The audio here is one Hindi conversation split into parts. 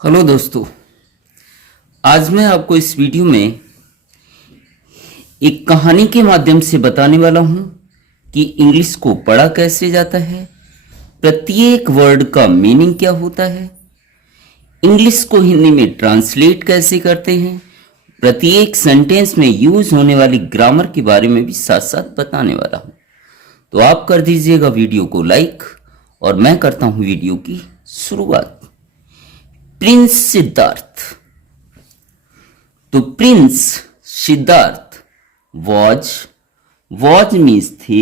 हेलो दोस्तों। आज मैं आपको इस वीडियो में एक कहानी के माध्यम से बताने वाला हूं कि इंग्लिश को पढ़ा कैसे जाता है, प्रत्येक वर्ड का मीनिंग क्या होता है, इंग्लिश को हिंदी में ट्रांसलेट कैसे करते हैं, प्रत्येक सेंटेंस में यूज होने वाली ग्रामर के बारे में भी साथ साथ बताने वाला हूं। तो आप कर दीजिएगा वीडियो को लाइक और मैं करता हूं वीडियो की शुरुआत। प्रिंस सिद्धार्थ। तो प्रिंस सिद्धार्थ वॉज मीन्स थे,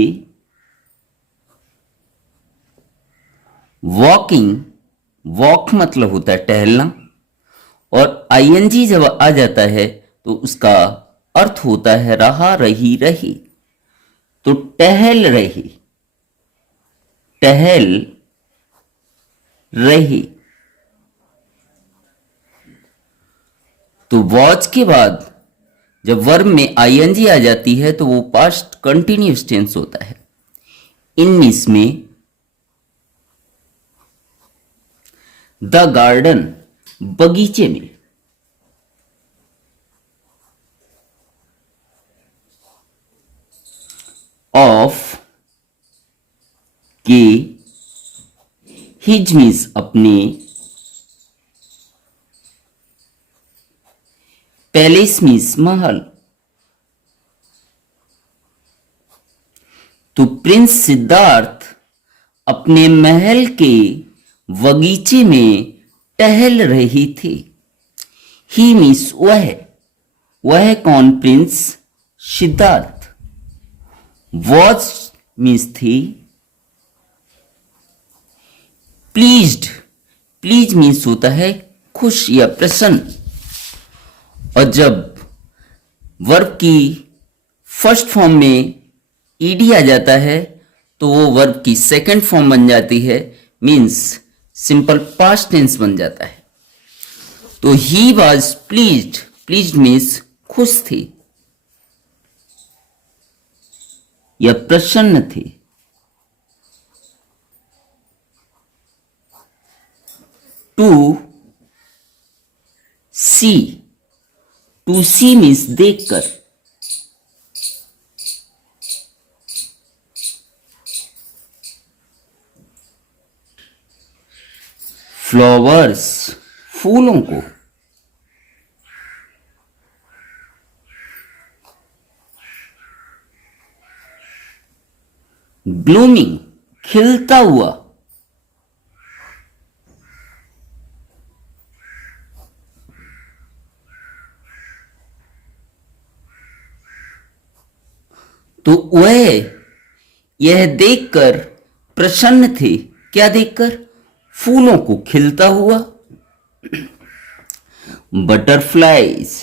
वॉकिंग, वॉक मतलब होता है टहलना, और आईएनजी जब आ जाता है तो उसका अर्थ होता है रहा, रही, रही। तो टहल रही, टहल रही। तो वॉच के बाद जब वर्ब में आईएनजी आ जाती है तो वो पास्ट कंटिन्यूअस टेंस होता है। इंग्लिश में द गार्डन, बगीचे में। ऑफ के, हिज मीन्स अपने, पैलेस मीन्स महल। तो प्रिंस सिद्धार्थ अपने महल के बगीचे में टहल रही थी। ही मीन्स वह कौन? प्रिंस सिद्धार्थ। वॉज मीन्स थी। प्लीज्ड, प्लीज मीन्स होता है खुश या प्रसन्न। और जब वर्ब की फर्स्ट फॉर्म में ईडी आ जाता है तो वो वर्ब की सेकंड फॉर्म बन जाती है, मीन्स सिंपल पास्ट टेंस बन जाता है। तो he was pleased, pleased means खुश थे या प्रसन्न थे। To see, to see means देखकर। फ्लावर्स, फूलों को। ब्लूमिंग, खिलता हुआ। तो वह यह देखकर प्रसन्न थे। क्या देखकर? फूलों को खिलता हुआ। बटरफ्लाइज,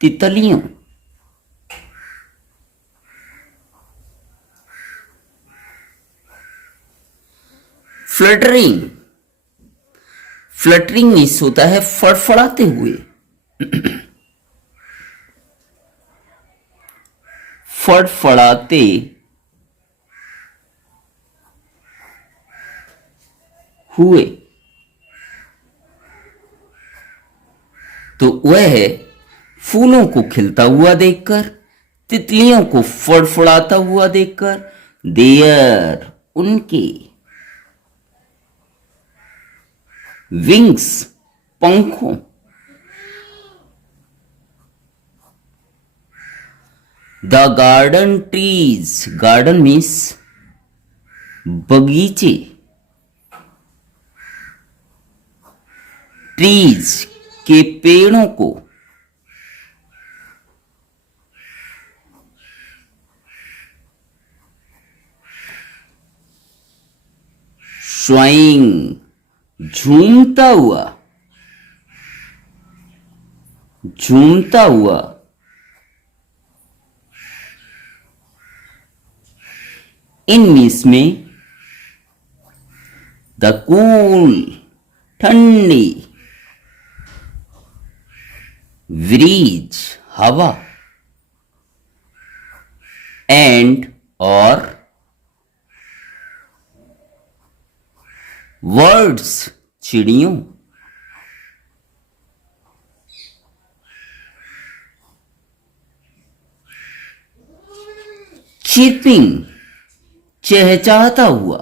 तितलियों। फ्लटरिंग, फ्लटरिंग मीन्स होता है फड़फड़ाते हुए, फड़फड़ाते हुए। तो वह फूलों को खिलता हुआ देखकर, तितलियों को फड़फड़ाता हुआ देखकर, देयर उनके, विंग्स पंखों। The garden trees, garden means बगीचे, ट्रीज के पेड़ों को। स्वाइंग, झूमता हुआ, झूमता हुआ। इंग्लिश में द कूल, ठंडी, ब्रीज, हवा, एंड और वर्ड्स, चिड़ियों। चिरपिंग चहचहाता हुआ,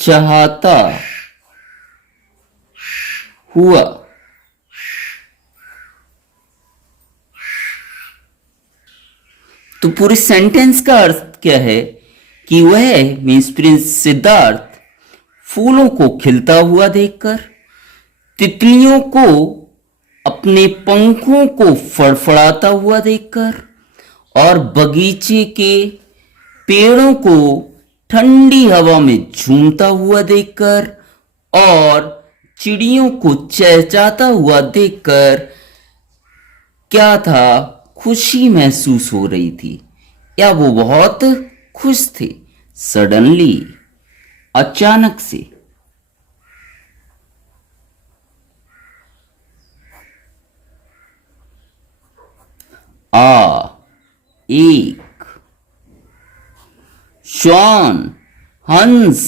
चहचहाता हुआ। तो पूरे सेंटेंस का अर्थ क्या है कि वह मीन्स प्रिंस सिद्धार्थ फूलों को खिलता हुआ देखकर, तितलियों को अपने पंखों को फड़फड़ाता हुआ देखकर और बगीचे के पेड़ों को ठंडी हवा में झूमता हुआ देखकर और चिड़ियों को चहचहाता हुआ देखकर क्या था, खुशी महसूस हो रही थी या वो बहुत खुश थे। सडनली, अचानक से। एक, श्वान हंस,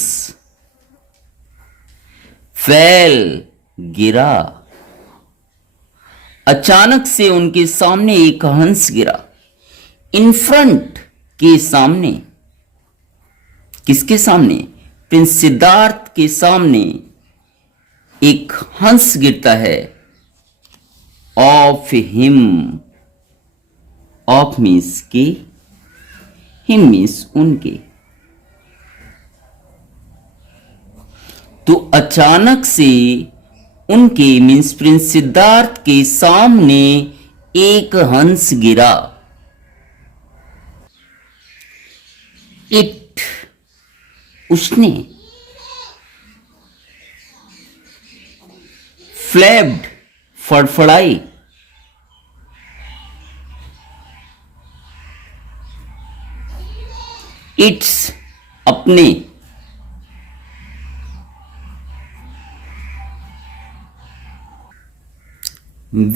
फैल गिरा। अचानक से उनके सामने एक हंस गिरा। इन फ्रंट के सामने, किसके सामने? प्रिंस सिद्धार्थ के सामने एक हंस गिरता है। ऑफ हिम, ऑफ मीन्स के, हिम मीन्स उनके। तो अचानक से उनके मीन्स प्रिंस सिद्धार्थ के सामने एक हंस गिरा। इट, उसने, फ्लैप्ड, फड़फड़ाई, इट्स, अपने,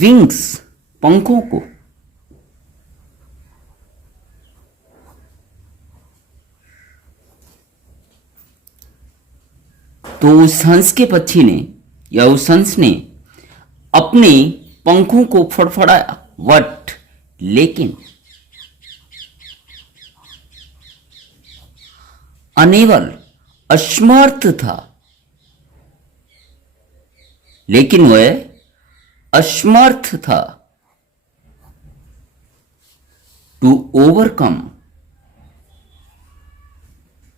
विंग्स, पंखों को, तो उस हंस के पक्षी ने या उस हंस ने अपने पंखों को फड़फड़ाया। वट, लेकिन, अनेबल, असमर्थ था, लेकिन वह असमर्थ था। टू ओवरकम,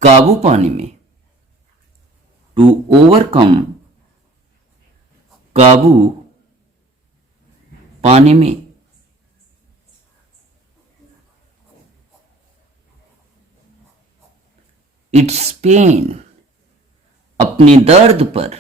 काबू पाने में, टू ओवरकम, काबू पाने में। इट्स पेन, अपने दर्द पर,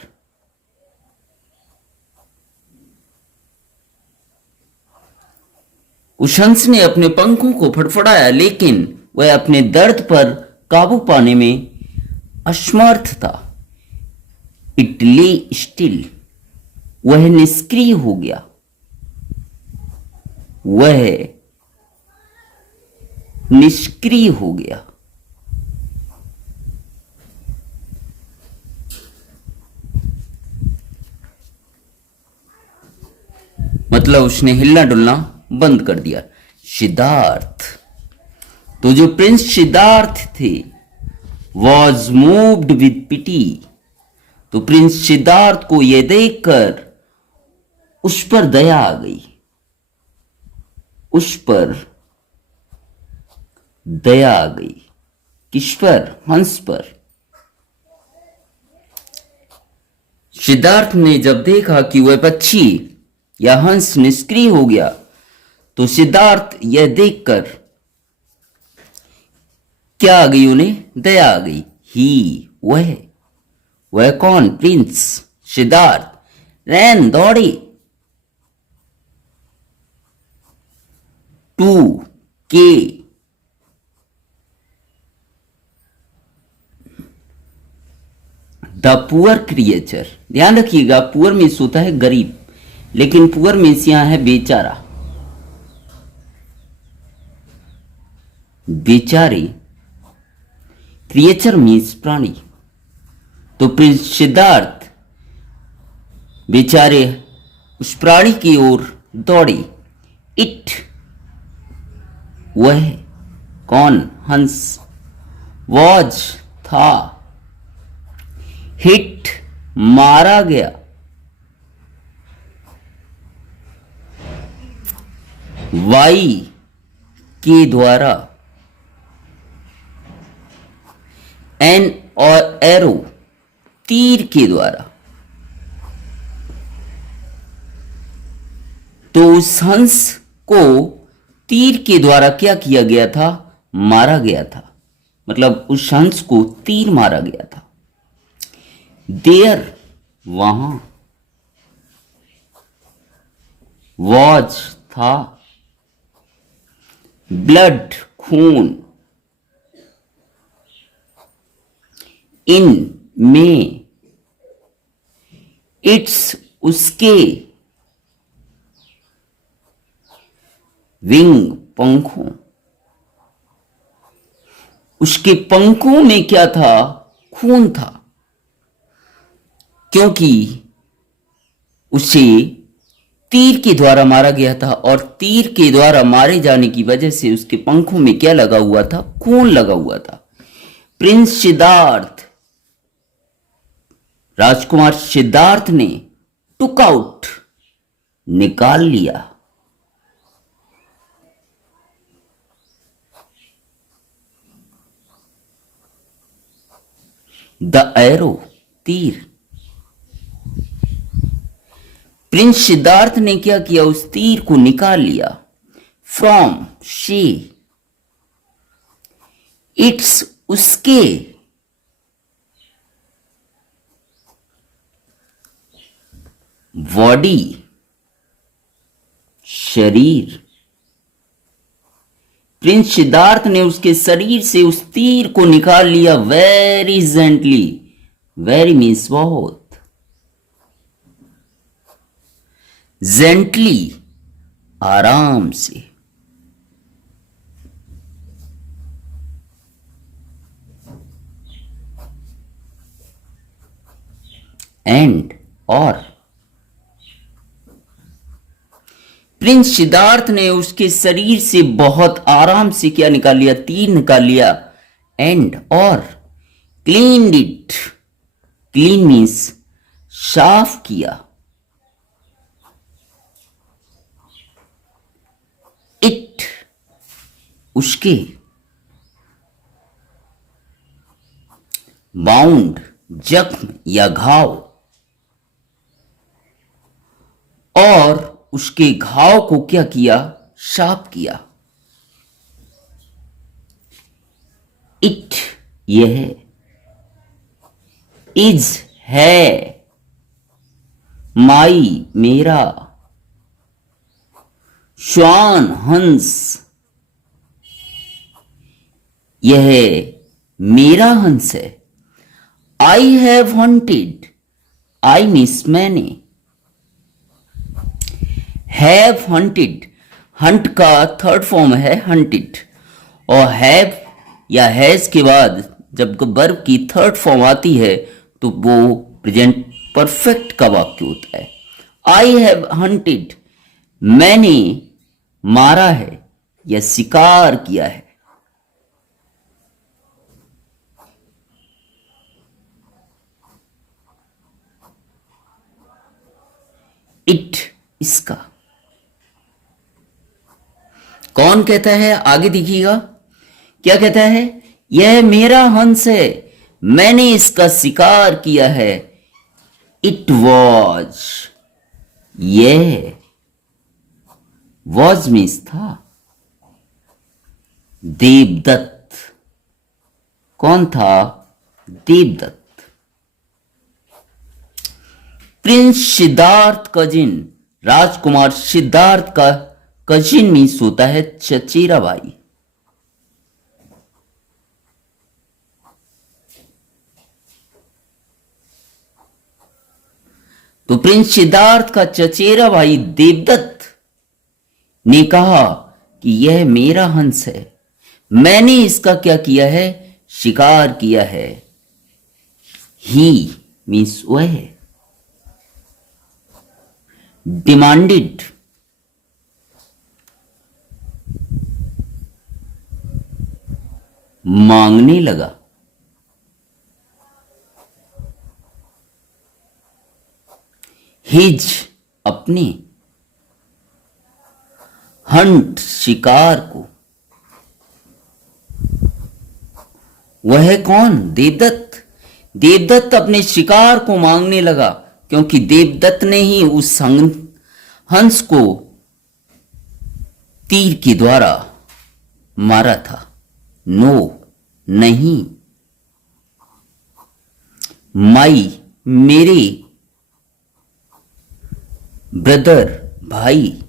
उस हंस ने अपने पंखों को फड़फड़ाया लेकिन वह अपने दर्द पर काबू पाने में असमर्थ था। इट ले स्टिल, वह निष्क्रिय हो गया, वह निष्क्रिय हो गया। मतलब उसने हिलना डुलना बंद कर दिया। सिद्धार्थ, तो जो प्रिंस सिद्धार्थ थे, वॉज मूव्ड विद पिटी, तो प्रिंस सिद्धार्थ को यह देखकर उस पर दया आ गई, उस पर दया आ गई। किस पर? हंस पर। सिद्धार्थ ने जब देखा कि वह पक्षी या हंस निष्क्रिय हो गया तो सिद्धार्थ यह देखकर क्या आ गई, उन्हें दया आ गई। ही, वह कौन? प्रिंस सिद्धार्थ रैन, दौड़े। टू, के, द पुअर क्रिएचर। ध्यान रखिएगा, पुअर मीन्स होता है गरीब, लेकिन पुअर मीन्स यहां है बेचारा, बेचारे। क्रिएचर मीन्स प्राणी। तो प्रिंस सिद्धार्थ बेचारे उस प्राणी की ओर दौड़े। इट वह, कौन, हंस, वॉज था, हिट मारा गया, वाई के द्वारा, एन और एरो तीर के द्वारा। तो उस हंस को तीर के द्वारा क्या किया गया था, मारा गया था, मतलब उस हंस को तीर मारा गया था। देयर वहां, वॉज था, ब्लड खून, इन में, इट्स उसके, विंग पंखों, उसके पंखों में क्या था, खून था, क्योंकि उसे तीर के द्वारा मारा गया था और तीर के द्वारा मारे जाने की वजह से उसके पंखों में क्या लगा हुआ था, खून लगा हुआ था। प्रिंस सिद्धार्थ, राजकुमार सिद्धार्थ ने टुक आउट निकाल लिया, द एरो तीर। प्रिंस सिद्धार्थ ने क्या किया, उस तीर को निकाल लिया। फ्रॉम से, इट्स उसके, बॉडी शरीर। प्रिंस सिद्धार्थ ने उसके शरीर से उस तीर को निकाल लिया वेरी जेंटली, वेरी मीन्स बहुत, जेंटली आराम से, एंड और। प्रिंस सिद्धार्थ ने उसके शरीर से बहुत आराम से क्या निकाल लिया, तीर निकाल लिया, एंड और। क्लीन्ड इट, क्लीन मीन्स साफ किया, इट उसके, बाउंड जख्म या घाव, और उसके घाव को क्या किया, साफ किया। इट यह, इज है, माई मेरा, श्वान हंस, यह मेरा हंस है। I have hunted, I means मैंने, हैव हंटेड, हंट का थर्ड फॉर्म है हंटेड, और हैव या हैज के बाद जब वर्ब की थर्ड फॉर्म आती है तो वो प्रेजेंट परफेक्ट का वाक्य होता है। आई हैव हंटेड, मैंने मारा है या शिकार किया है। इट इसका, कौन कहता है, आगे देखिएगा क्या कहता है, यह मेरा हंस है, मैंने इसका शिकार किया है। इट वॉज, यह, वॉज मीन्स था। देवदत्त, कौन था, देवदत्त। प्रिंस सिद्धार्थ कजिन, राजकुमार सिद्धार्थ का कजिन मीन्स होता है चचेरा भाई। तो प्रिंस सिद्धार्थ का चचेरा भाई देवदत्त ने कहा कि यह मेरा हंस है, मैंने इसका क्या किया है, शिकार किया है। ही मीन्स वह, डिमांडेड, मांगने लगा। हिज अपने, हंट शिकार को, वह कौन? देवदत्त। देवदत्त अपने शिकार को मांगने लगा क्योंकि देवदत्त ने ही उस हंस को तीर के द्वारा मारा था। नो, नहीं। माई, मेरे, ब्रदर, भाई,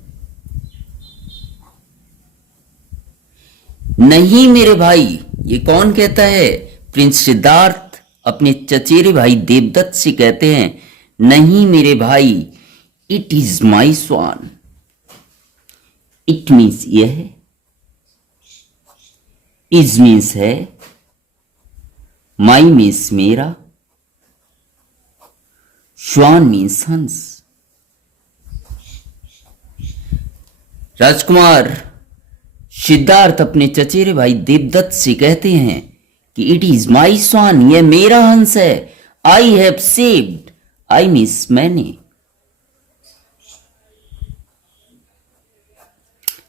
नहीं मेरे भाई। ये कौन कहता है? प्रिंस सिद्धार्थ अपने चचेरे भाई देवदत्त से कहते हैं, नहीं मेरे भाई, it is my swan. It means यह है, इज मीन्स है, माई मीन्स मेरा, श्वान मीन्स हंस। राजकुमार सिद्धार्थ अपने चचेरे भाई देवदत्त से कहते हैं कि इट इज माई स्वान, यह मेरा हंस है। I have saved, I means मैंने,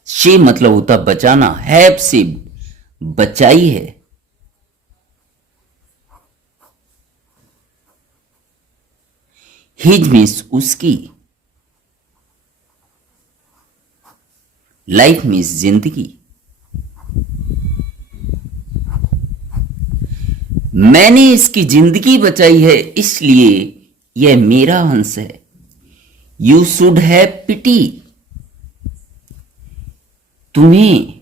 से मतलब होता बचाना, हैव सेव्ड बचाई है। हिज मीन्स उसकी, लाइफ मीन्स जिंदगी। मैंने इसकी जिंदगी बचाई है इसलिए यह मेरा हंस है। यू शुड हैव पिटी, तुम्हें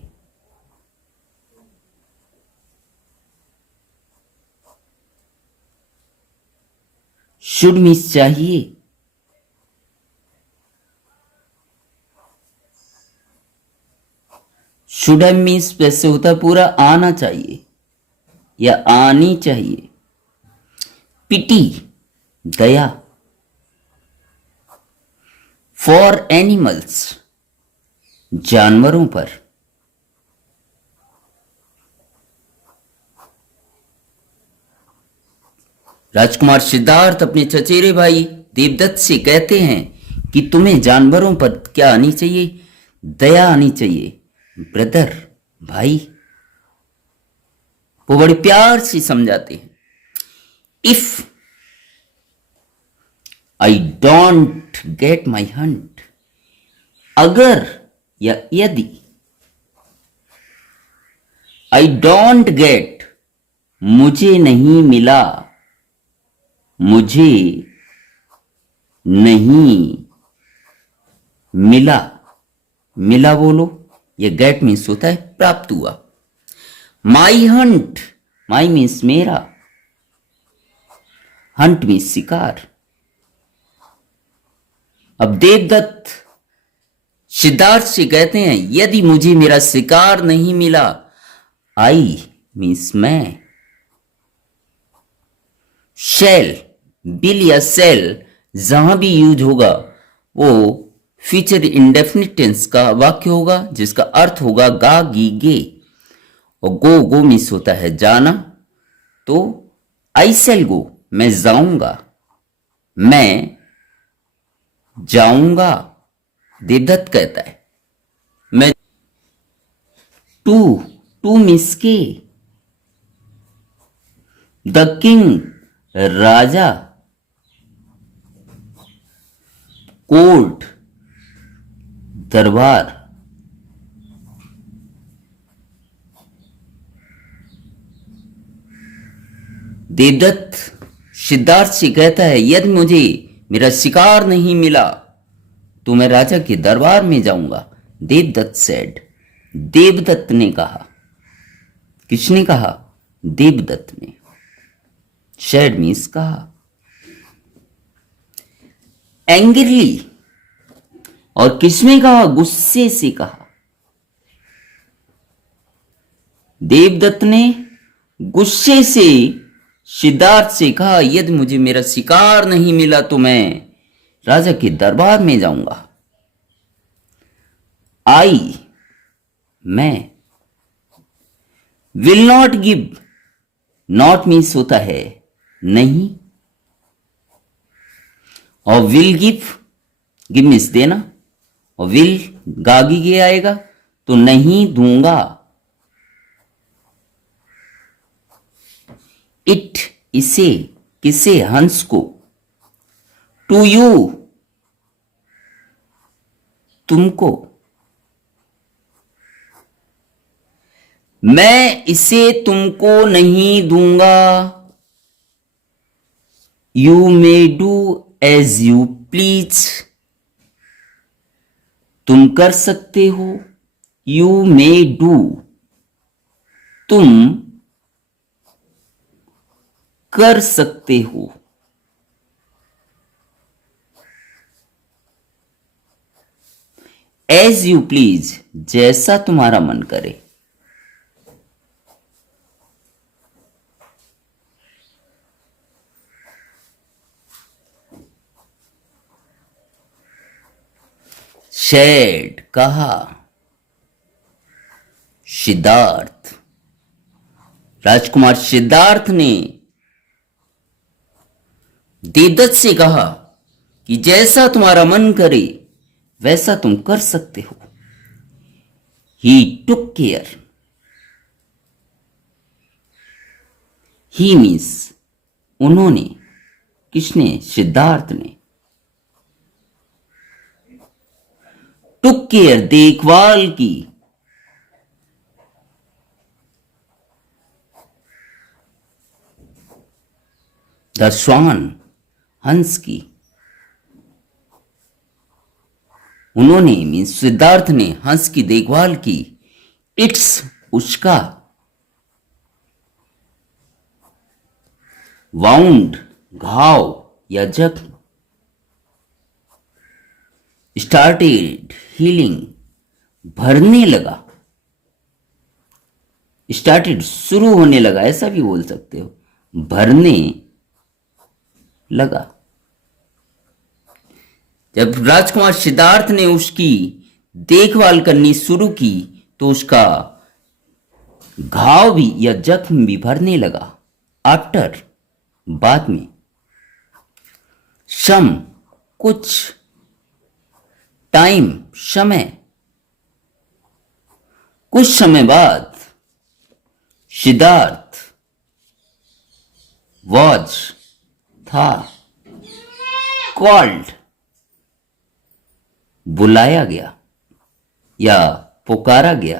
शुड मीन्स चाहिए, शुड हैव मीन्स वैसे होता है पूरा आना चाहिए या आनी चाहिए। पिटी दया, फॉर एनिमल्स जानवरों पर। राजकुमार सिद्धार्थ अपने चचेरे भाई देवदत्त से कहते हैं कि तुम्हें जानवरों पर क्या आनी चाहिए? दया आनी चाहिए। ब्रदर, भाई। वो बड़े प्यार से समझाते हैं। If I don't get my Hunt, अगर या यदि, आई डोंट गेट मुझे नहीं मिला, मुझे नहीं मिला, मिला बोलो, ये गेट मीन्स होता है प्राप्त हुआ। माई हंट, माई मीन्स मेरा, हंट मीन्स शिकार। अब देवदत्त सिद्धार्थ से कहते हैं यदि मुझे मेरा शिकार नहीं मिला, आई मीन्स मैं, शैल, बिल या सेल जहां भी यूज होगा वो फ्यूचर इंडेफिनिट टेंस का वाक्य होगा जिसका अर्थ होगा गा गी गे, और गो, गो मीन्स होता है जाना। तो आई शैल गो, मैं जाऊंगा, मैं जाऊंगा। देवदत्त कहता है मैं। टू, टू मीन्स के, द किंग राजा, कोर्ट दरबार। देवदत्त सिद्धार्थ से कहता है यदि मुझे मेरा शिकार नहीं मिला तो मैं राजा के दरबार में जाऊंगा। देवदत्त सेड, देवदत्त ने कहा। किसने कहा? देवदत्त ने। शेड मीन्स कहा। एंग्रीली, और किसने कहा? गुस्से से कहा। देवदत्त ने गुस्से से सिद्धार्थ से कहा यदि मुझे मेरा शिकार नहीं मिला तो मैं राजा के दरबार में जाऊंगा। आई, मैं। Will not give, not means होता है नहीं, और विल गिव, गिव मीन्स देना, और विल गागी के आएगा तो नहीं दूंगा। इट, इसे, किसे, हंस को। टू यू, तुमको। मैं इसे तुमको नहीं दूंगा। You may do as you please, तुम कर सकते हो। यू मे डू, तुम कर सकते हो। एज यू प्लीज, जैसा तुम्हारा मन करे। शेड, कहा। सिद्धार्थ, राजकुमार सिद्धार्थ ने देवदत्त से कहा कि जैसा तुम्हारा मन करे वैसा तुम कर सकते हो। ही टुक केयर, ही मीन्स उन्होंने, किसने, सिद्धार्थ ने। टुक केयर, देखभाल की। द स्वान, हंस की। उन्होंने मीन्स सिद्धार्थ ने हंस की देखभाल की। इट्स, उसका। वाउंड, घाव या जख्म। स्टार्टेड, हीलिंग, भरने लगा। स्टार्टेड, शुरू होने लगा, ऐसा भी बोल सकते हो, भरने लगा। जब राजकुमार सिद्धार्थ ने उसकी देखभाल करनी शुरू की तो उसका घाव भी या जख्म भी भरने लगा। आफ्टर, बाद में। सम, कुछ। टाइम, समय। कुछ समय बाद। सिद्धार्थ वॉज, था। कॉल्ड, बुलाया गया या पुकारा गया।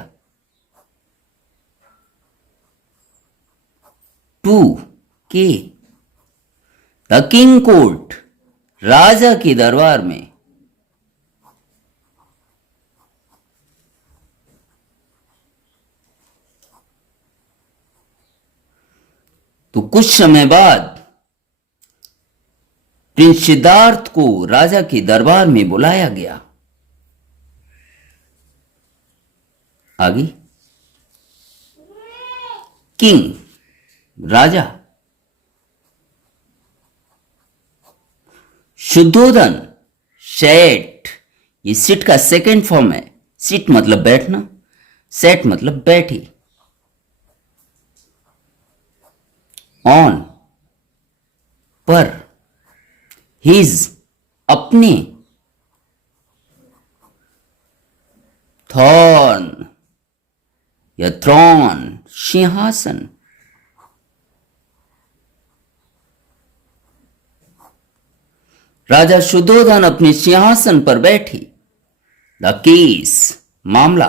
टू, के। द किंग कोर्ट, राजा के दरबार में। तो कुछ समय बाद प्रिंस सिद्धार्थ को राजा के दरबार में बुलाया गया। आगे। किंग, राजा। शुद्धोधन, सेट, ये सिट का सेकंड फॉर्म है। सिट मतलब बैठना, सेट मतलब बैठे। ऑन, पर। हिज, अपने। थॉर्न या थ्रोन, सिंहासन। राजा शुद्धोधन अपने सिंहासन पर बैठे। द केस, मामला।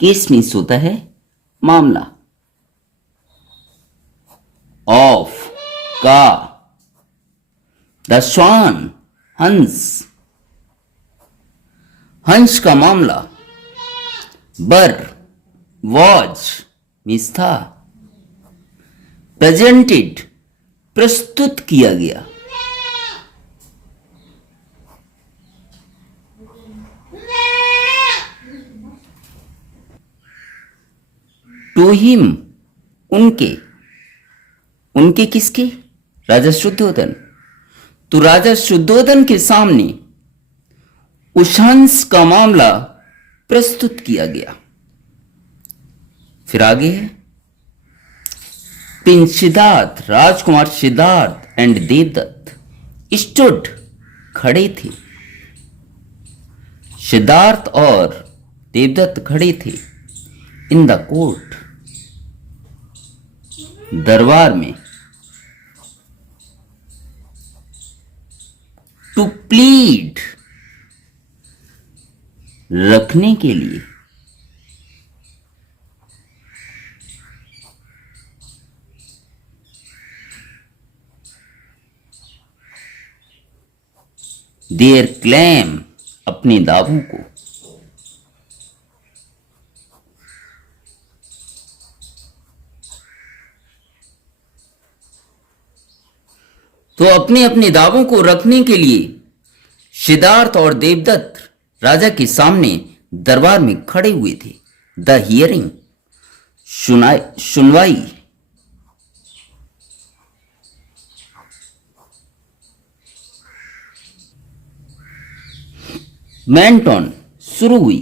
केस मीन्स होता है मामला। ऑफ, का। द स्वान, हंस। हंस का मामला। बर, वॉज मीन्स था। प्रेजेंटेड, प्रस्तुत किया गया। टू हिम, उनके। उनके किसके? राजा शुद्धोधन। तो राजा शुद्धोधन के सामने उस हंस का मामला प्रस्तुत किया गया। फिर आगे है प्रिंस सिद्धार्थ, राजकुमार सिद्धार्थ एंड देवदत्त स्टूड खड़े थे। सिद्धार्थ और देवदत्त खड़े थे इन द कोर्ट दरबार में टू प्लीड रखने के लिए। देयर क्लेम अपने दावों को। तो अपने अपने दावों को रखने के लिए सिद्धार्थ और देवदत्त राजा के सामने दरबार में खड़े हुए थे। द हियरिंग सुनवाई मेंटन शुरू हुई।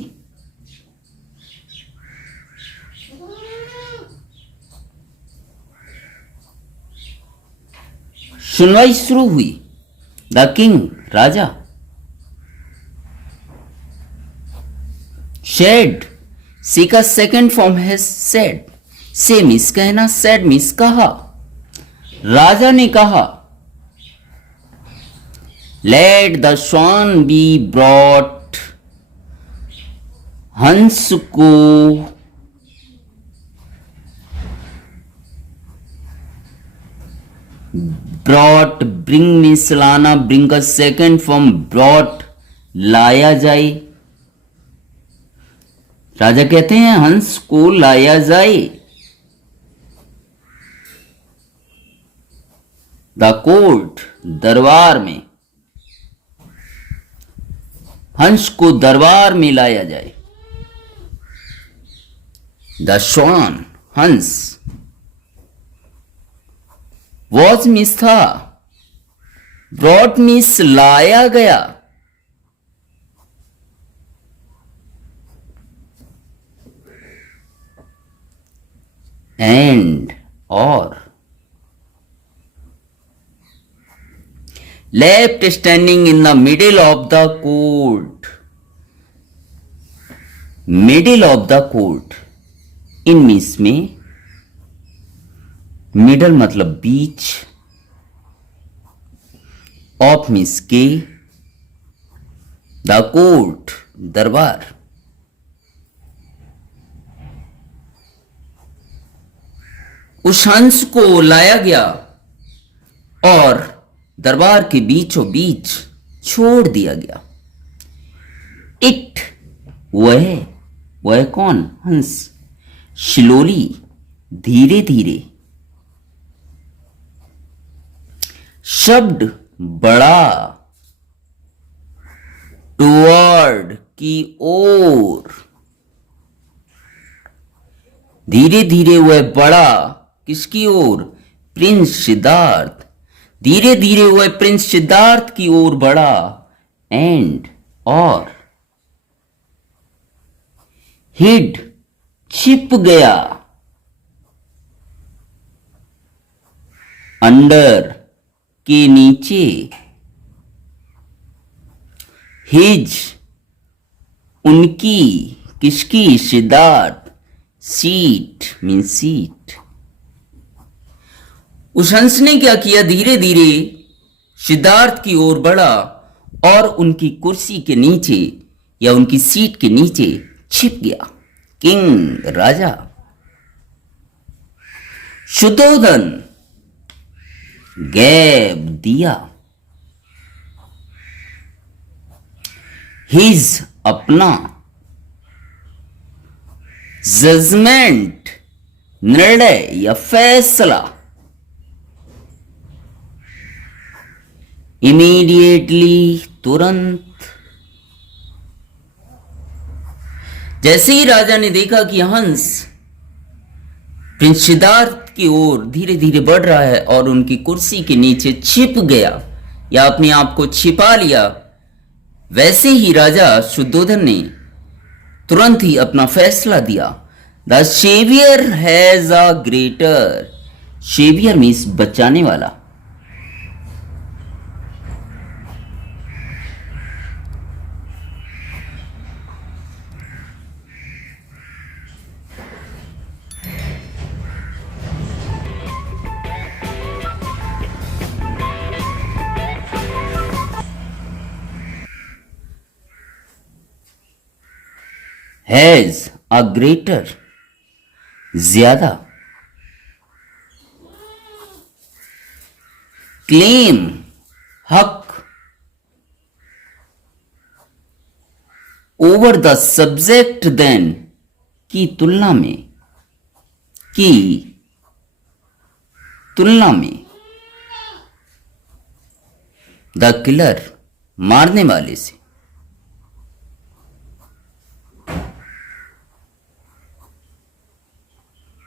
सुनवाई शुरू हुई। द किंग राजा shed seek a second form his said. Say means कहना, सेड मिस कहा। राजा ने कहा let the swan be brought, हंस को ब्रॉट ब्रिंग मिस लाना, bring a second form brought लाया जाए। राजा कहते हैं हंस को लाया जाए। द कोर्ट दरबार में, हंस को दरबार में लाया जाए। द स्वान हंस वॉज मिस था, ब्रॉट मिस लाया गया। एंड और left standing in the middle of the court. Middle of the court in means में मिडल मतलब बीच, ऑफ मीन्स के, द कोर्ट दरबार। उस हंस को लाया गया और दरबार के बीचों बीच छोड़ दिया गया। इट वह कौन? हंस स्लोली धीरे धीरे, शब्द बड़ा, टुवर्ड की ओर, धीरे धीरे वह बड़ा किसकी ओर? प्रिंस सिद्धार्थ। धीरे धीरे वह प्रिंस सिद्धार्थ की ओर बढ़ा। एंड और हिड छिप गया। अंडर के नीचे, हिज उनकी, किसकी? सिद्धार्थ। Seat mean seat. उस हंस ने क्या किया? धीरे धीरे सिद्धार्थ की ओर बढ़ा और उनकी कुर्सी के नीचे या उनकी सीट के नीचे छिप गया। किंग राजा। शुद्धोधन गैब दिया। हिज अपना, जजमेंट निर्णय या फैसला। इमीडिएटली तुरंत। जैसे ही राजा ने देखा कि हंस प्रिंस सिद्धार्थ की ओर धीरे धीरे बढ़ रहा है और उनकी कुर्सी के नीचे छिप गया या अपने आप को छिपा लिया, वैसे ही राजा शुद्धोधन ने तुरंत ही अपना फैसला दिया। The saviour has a greater, saviour means बचाने वाला। हैज अ ग्रेटर, ज्यादा। क्लेम, हक। ओवर द सब्जेक्ट देन, की तुलना में, की तुलना में। द किलर, मारने वाले से।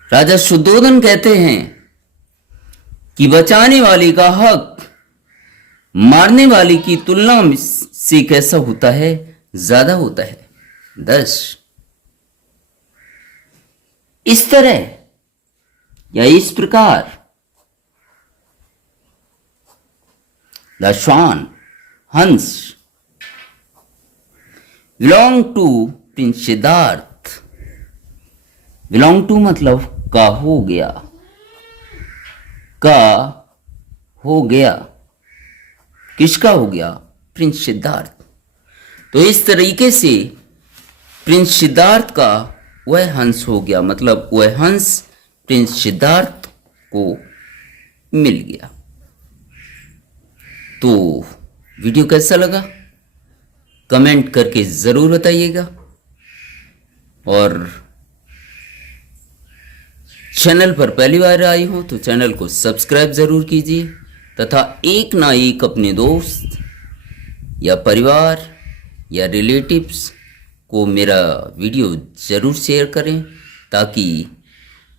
राजा शुद्धोधन कहते हैं कि बचाने वाले का हक मारने वाले की तुलना से कैसा होता है, ज्यादा होता है। 10 इस तरह या इस प्रकार। द स्वान, हंस। Belong to prince Siddharth, belong to मतलब का हो गया, का हो गया। किसका हो गया? प्रिंस सिद्धार्थ। तो इस तरीके से प्रिंस सिद्धार्थ का वह हंस हो गया, मतलब वह हंस प्रिंस सिद्धार्थ को मिल गया। तो वीडियो कैसा लगा कमेंट करके जरूर बताइएगा, और चैनल पर पहली बार आए हो तो चैनल को सब्सक्राइब जरूर कीजिए, तथा एक ना एक अपने दोस्त या परिवार या रिलेटिव्स को मेरा वीडियो ज़रूर शेयर करें, ताकि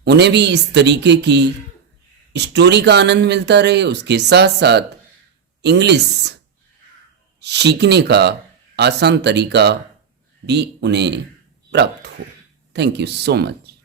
उन्हें भी इस तरीके की स्टोरी का आनंद मिलता रहे, उसके साथ साथ इंग्लिश सीखने का आसान तरीका भी उन्हें प्राप्त हो। Thank you so much.